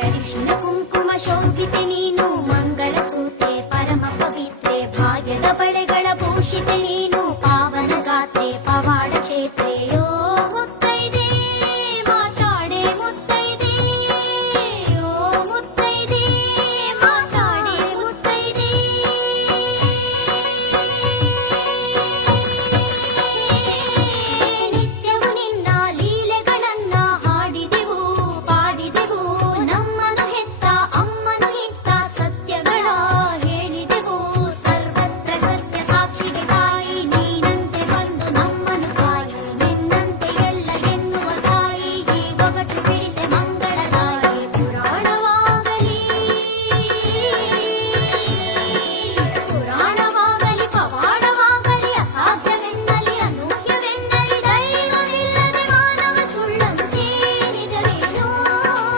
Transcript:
ಅರಿಶಿನ ಕುಂಕುಮ ಶೋಭಿತೆ ನೀನು, ಮಂಗಳ ಸೂತೆ ಪರಮ ಪವಿತ್ರೆ, ಭಾಗ್ಯದ ಬಳೆಗಳ ಭೂಷಿತೆ ನೀನು.